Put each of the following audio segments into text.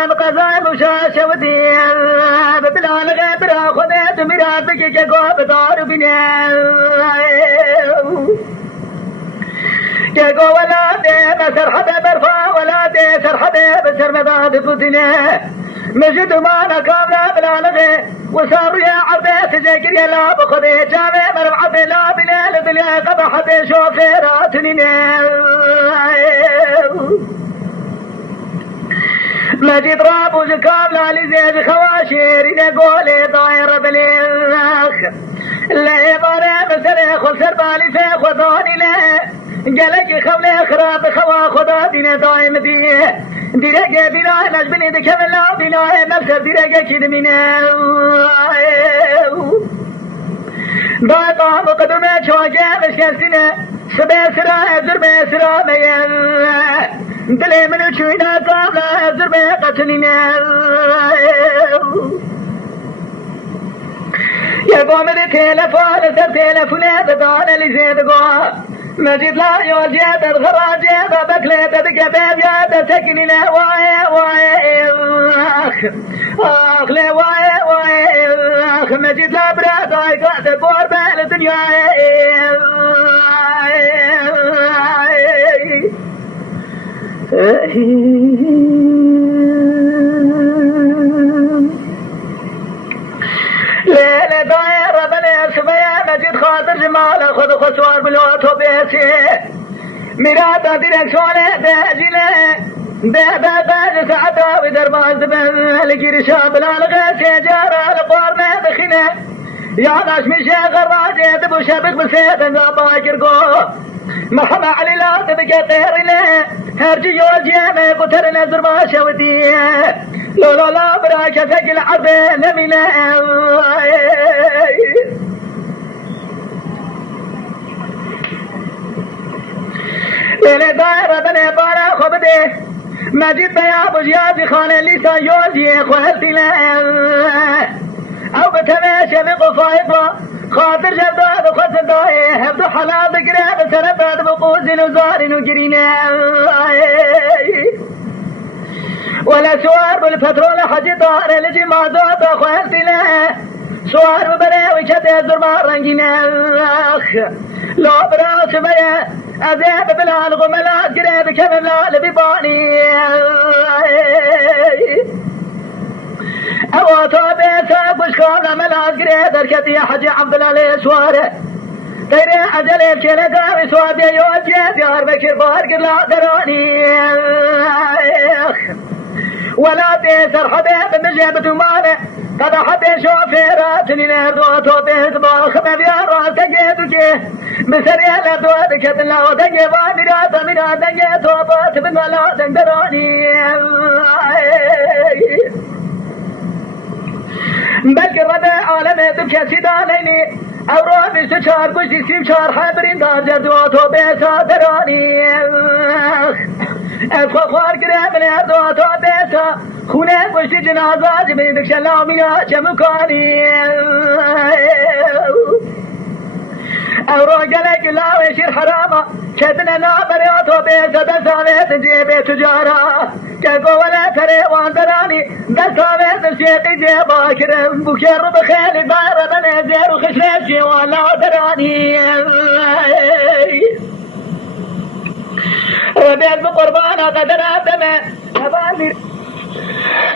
بلان قزاي مشاشة ودين بلان غير خذيت مرافقك كقوب دار بنين كقو ولادي مسرحبة برفا ولادي سرحبة بسر مضاد فتنة مجد ما نكامنا بلان غير وصار يا عبد تذكر يا لا بخذي جامع مربع بلا بليل دنيا قبح بشوفيراتني مجد رابو زكام لالي زيد خواشير يقولي طاير بليخ لا يباري مسري خل سربالي سيخ وثاني له قالك خولي خراب خوا خدا دين دائم ديه ديرك بناء نجبني دكمل لا بناء مبسر ديرك كده منه باقا مقدمة شواجه مشكسنة سبع سرا زربة سرا ميل دلي من شوينا قابلة زربة قتلنا يا قوم التلفون سر تلفونات دانا لزيد قوة مجد لا يوجد الغراجة بكلة بكباب يا تسكننا واي واي اخ لا واي واي اخ مجد لا براد اي قاعد بور بالدنيا ليلة دايرة بني سبيا مجد خاطر جمال خذ خسوار بالوتو بيسي ميرادا ديركسوني بيجيلي بيبا سعدا ودرباز بالكير شاب الالغيسي جارة القرن بخينة يا ناس مشي غراجي دبو شبك بسيط انقابا كرقو محمى علي لا تبقى طيرنا هرجي يوجي ما قتر نزر ما شودي لا لا لا براك سجل عبين من ليلة دائرة بني بارا خبدي مجد يا ابو زياد خان لسا يوجي خوالتي لا او بتماشى بقفايفة خاطر جبداد وخسر دايه هبدو حلال قراب سرباد بقوز وزار وجرينا ولا سوار بالفترول حجي دار لجي ما دوت اخوالتي له سوار ببري وشتي زرما رنجينا لو براس بيا اذيب بلال غملات قراب كملا لبيباني اواتو بيسا بشكونا ملاز قريب الكتي حجي عبد الله سواره تيري اجل كيلة داري سوادي يوجي ديار بكر بارك لا دروني ولا تيسر حبيب مجيب تمانه قد حبي شوفيرات لنردوتو بيزباخ مبيار راسك يدوكي بسريع لدوتك تلاو دقي باميرات من دقي توبات من ولا تندروني بلکه رب عالم تو کسی دانینی او را بیست چار کشتی سیم چار حبرین دار جدواتو بیسا درانی افخو خوار کرم لردواتو بیسا خونه کشتی جنازه جبین دکشلا میا چمکانی او را گلک لاوی شیر حراما کتنا نابریاتو بیسا دستاویت جیب تجارا كاكو ولا تري واندراني دسامي تسيقي جيبا كرم بكر بخيلي بارا من زير وخشيشي ولا دراني ربيع بقربانا قدر آدمه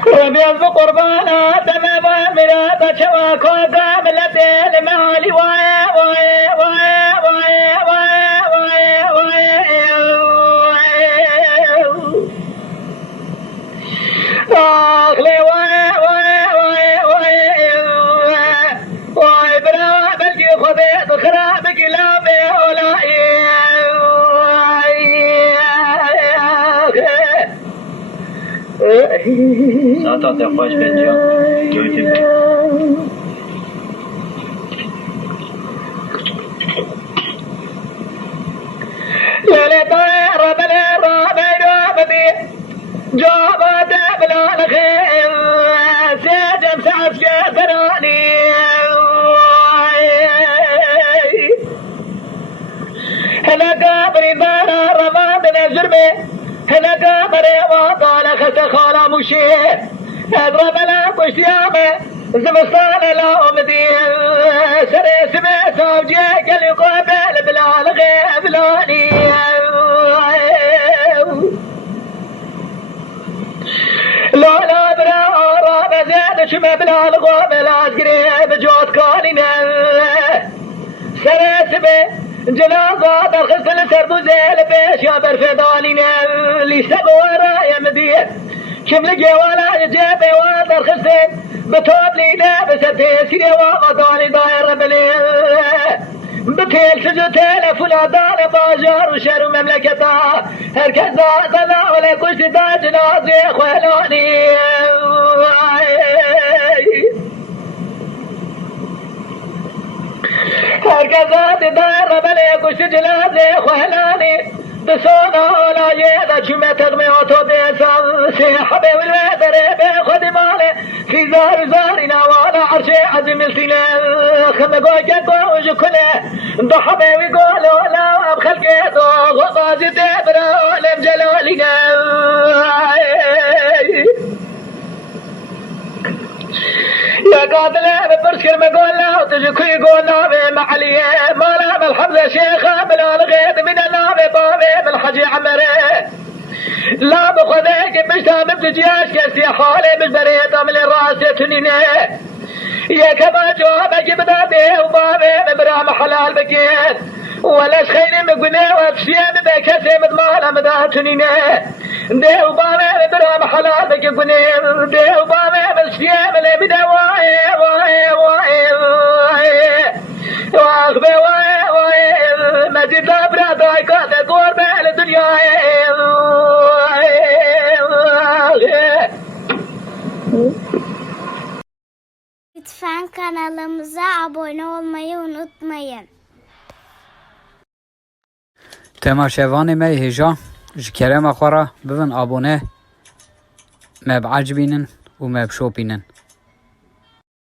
ربيع بقربانا آدمه وامراتا شواكو قاملتي لمالي واي واي واي واي واي واي أخلي واي واي واي واي واي برا بلقي خذيت خرابك لا بيولاي ساعتا تخواش بنجا جوتي ليلة طير بلا رابي رابي جابت بلا الخير سيدم سعف يثراني هلا قابري دارا رمان بن الجربي هنا دامري وطال خس خالا مشي اضرب لا بشتيامه زمستان لا أمدي سري سمعت وجيك اللي قبل بلا الغيب لوني لا برا رابع زين شمع بلا الغوم لا تقريب جوت كالينا سري سمع جنازة درخص سردو زيل بيش يا برفدانينا اللي سبوا رايا مدير كم لقي ولا جيبي ودرخصين بتوب لي لابسة سيري وغضاني داير بلي بتيل سجو تيل فلا دار باجار وشر مملكتا هركزا غلا ولا كشت دا جنازي خلاني هركزا داير بلي كشت جنازي خلاني بسونا ولا يدا شو ما تغمي عطو بيسان سيحبي والويدر بيخد مالي في زار زارنا وانا عرشي عزم السنة خمقو جاكو وجكنا ضحبي ويقولوا لا بخلقي دو غطازي تبرا لم جلالنا يا قاتل ببرشكر مقولنا وتجيكو يقولنا بمعلية مالا بالحمزة شيخة بلا الغيط من النابي بابي بالحجي عمره لا بخذيك بشتام بتجياش كسي حالي مش بريد من الراس تنيني يا كما جوابك بدابي وبابي مبرام حلال بكيت ولا شخيني مقني وفشيم بكسي مدمالا مدار تنيني دي وبابي مبرام حلال بكيت دي وبابي مشيم اللي بدا واي واي واي واخبي واي واي مجد لابرا دايكات قربة الدنيا Lütfen kanalımıza abone olmayı unutmayın. تماشاواني مي هجا جكرم أخورا بفن أبونه ما بعجبينن وما بشوبينن